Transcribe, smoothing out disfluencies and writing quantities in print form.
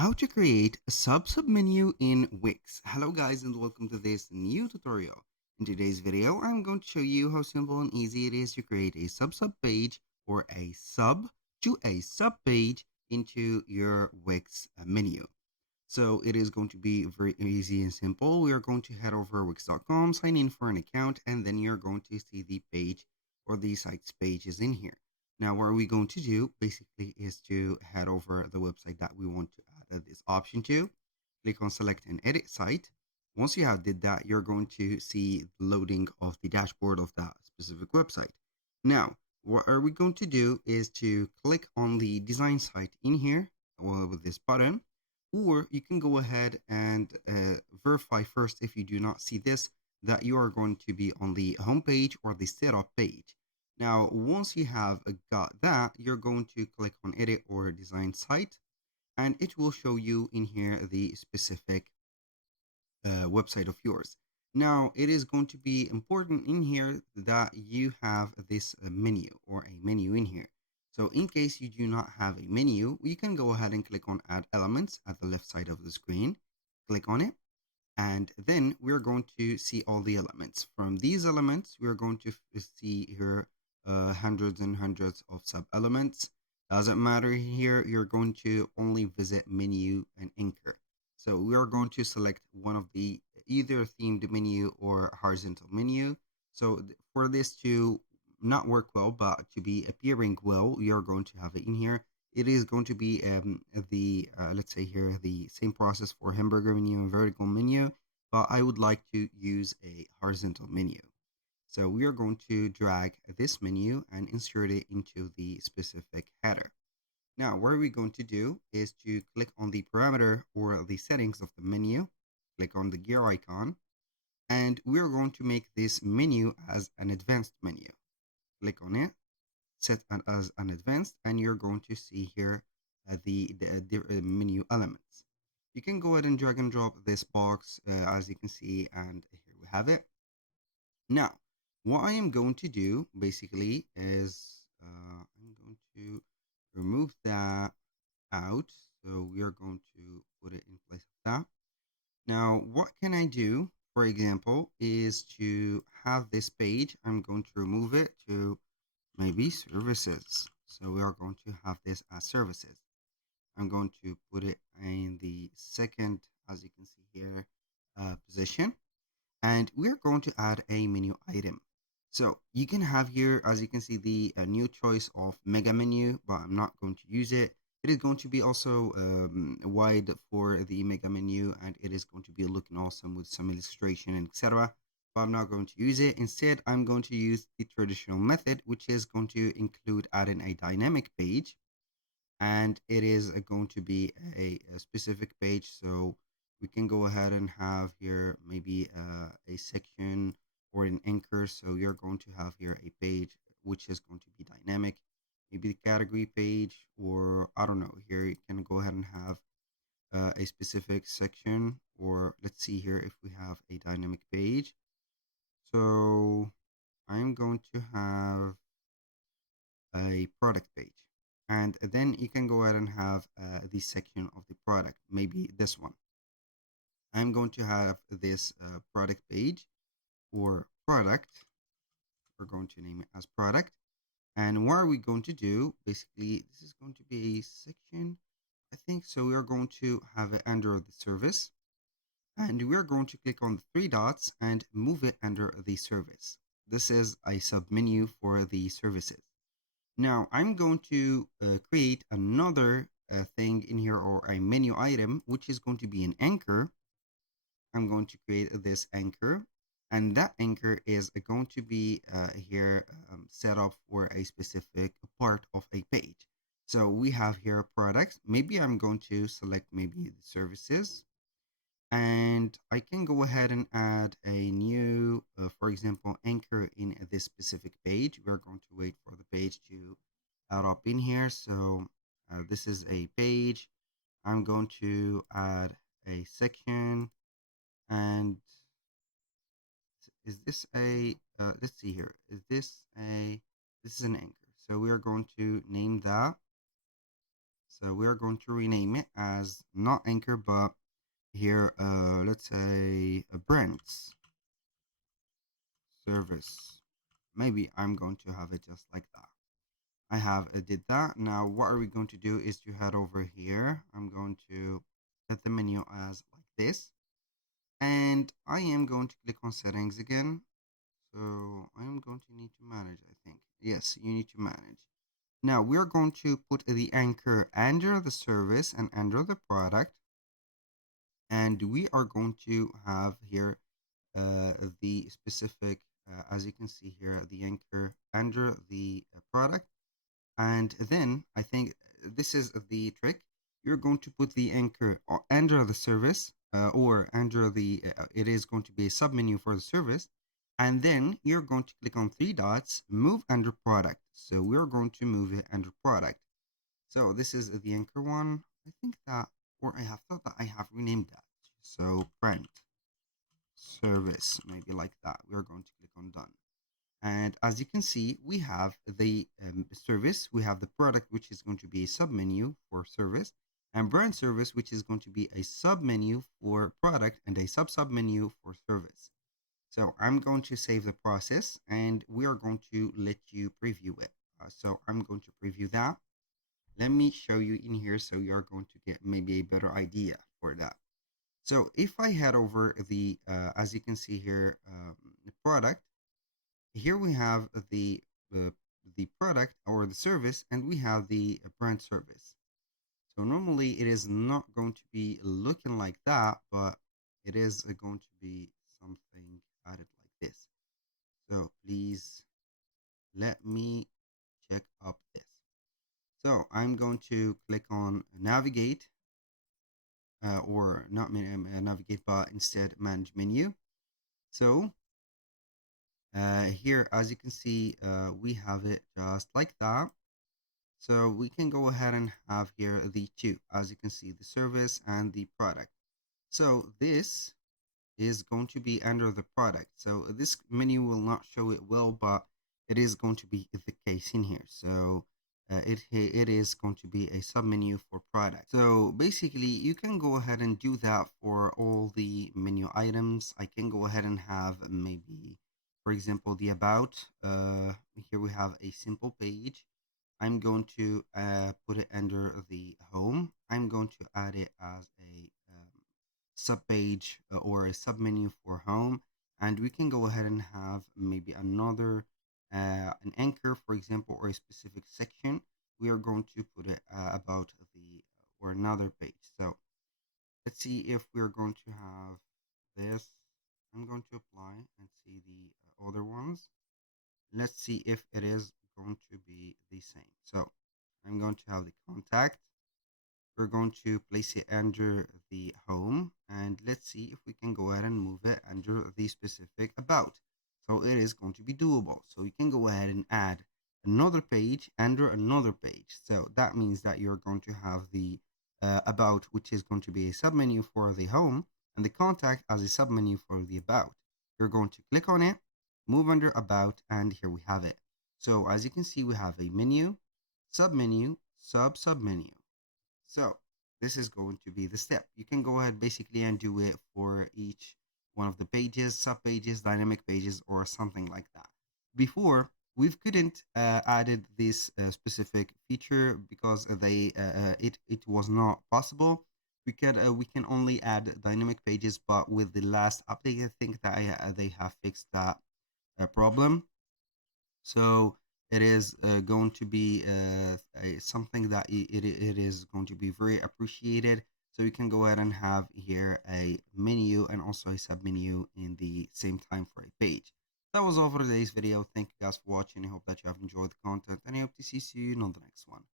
How to create a sub-menu in Wix. Hello guys and welcome to this new tutorial. In today's video, I'm going to show you how simple and easy it is to create a sub page or a sub to a sub page into your Wix menu. So it is going to be very easy and simple. We are going to head over wix.com, sign in for an account, and then you're going to see the page or the site's pages in here. Now, what are we going to do basically is to head over the website that we want to add this option to. Click on select and edit site. Once you have did that, you're going to see the loading of the dashboard of that specific website. Now, what are we going to do is to click on the design site in here with this button, or you can go ahead and verify first, if you do not see this, that you are going to be on the home page or the setup page. Now, once you have got that, you're going to click on edit or design site, and it will show you in here the specific website of yours. Now, it is going to be important in here that you have this menu or a menu in here. So in case you do not have a menu, you can go ahead and click on add elements at the left side of the screen. Click on it. And then we're going to see all the elements. From these elements, we're going to see here hundreds and hundreds of sub elements. Doesn't matter here, you're going to only visit menu and anchor. So we are going to select one of the either themed menu or horizontal menu. So for this to not work well, but to be appearing well, you're going to have it in here. It is going to be let's say here, the same process for hamburger menu and vertical menu, but I would like to use a horizontal menu. So we are going to drag this menu and insert it into the specific header. Now, what we're going to do is to click on the parameter or the settings of the menu, click on the gear icon, and we're going to make this menu as an advanced menu. Click on it, set as an advanced, and you're going to see here the menu elements. You can go ahead and drag and drop this box as you can see, and here we have it. Now, what I am going to do basically is I'm going to remove that out. So we are going to put it in place of that. Now, what can I do, for example, is to have this page. I'm going to remove it to maybe services. So we are going to have this as services. I'm going to put it in the second, as you can see here, position. And we're going to add a menu item. So you can have here, as you can see, the new choice of mega menu, but I'm not going to use it. It is going to be also wide for the mega menu, and it is going to be looking awesome with some illustration and etc. But I'm not going to use it. Instead, I'm going to use the traditional method, which is going to include adding a dynamic page, and it is going to be a specific page. So we can go ahead and have here maybe a section or an anchor. So you're going to have here a page which is going to be dynamic, maybe the category page, or I don't know, here you can go ahead and have a specific section, or let's see here if we have a dynamic page. So I'm going to have a product page, and then you can go ahead and have the section of the product, maybe this one. I'm going to have this product page or product. We're going to name it as product. And what are we going to do? Basically, this is going to be a section, I think. So we are going to have it under the service, and we are going to click on the three dots and move it under the service. This is a submenu for the services. Now I'm going to create another thing in here, or a menu item, which is going to be an anchor. I'm going to create this anchor, and that anchor is going to be here set up for a specific part of a page. So we have here products. Maybe I'm going to select maybe the services, and I can go ahead and add a new, for example, anchor in this specific page. We're going to wait for the page to add up in here. So this is a page. I'm going to add a section, and is this a, let's see here, is this a, this is an anchor. So we are going to name that So we are going to rename it as not anchor, but here, let's say a brands service. Maybe I'm going to have it just like that. I have did that. Now, what are we going to do is to head over here. I'm going to set the menu as like this. And I am going to click on settings again. So I am going to need to manage, I think. Yes, you need to manage. Now we're going to put the anchor under the service and under the product. And we are going to have here the specific, as you can see here, the anchor under the product. And then I think this is the trick. You're going to put the anchor under the service or under the, it is going to be a submenu for the service. And then you're going to click on three dots, move under product. So we're going to move it under product. So this is the anchor one. I think that, or I have thought that I have renamed that. So print service, maybe like that. We're going to click on done. And as you can see, we have the service, we have the product, which is going to be a submenu for service, and brand service, which is going to be a submenu for product and a sub-submenu for service. So I'm going to save the process and we are going to let you preview it. So I'm going to preview that. Let me show you in here so you're going to get maybe a better idea for that. So if I head over the, as you can see here, the product, here we have the the product or the service, and we have the brand service. So normally it is not going to be looking like that, but it is going to be something added like this. So please let me check up this. So I'm going to click on navigate, or not navigate, but instead manage menu. So here, as you can see, we have it just like that. So we can go ahead and have here the two, as you can see, the service and the product. So this is going to be under the product. So this menu will not show it well, but it is going to be the case in here. So it is going to be a submenu for product. So basically, you can go ahead and do that for all the menu items. I can go ahead and have maybe, for example, the about. Here we have a simple page. I'm going to put it under the home. I'm going to add it as a subpage or a submenu for home. And we can go ahead and have maybe another, an anchor, for example, or a specific section. We are going to put it about the, or another page. So let's see if we're going to have this. I'm going to apply and see the other ones. Let's see if it is going to be the same. So I'm going to have the contact. We're going to place it under the home, and let's see if we can go ahead and move it under the specific about. So it is going to be doable. So you can go ahead and add another page under another page. So that means that you're going to have the about, which is going to be a submenu for the home, and the contact as a submenu for the about. You're going to click on it, move under about, and here we have it. So as you can see, we have a menu, submenu, submenu. So this is going to be the step. You can go ahead basically and do it for each one of the pages, sub pages, dynamic pages, or something like that. Before, we couldn't added this specific feature because it was not possible. We can only add dynamic pages, but with the last update, I think that they have fixed that problem. So it is going to be something that it is going to be very appreciated. So you can go ahead and have here a menu and also a sub menu in the same time for a page. That was all for today's video. Thank you guys for watching. I hope that you have enjoyed the content and I hope to see you on the next one.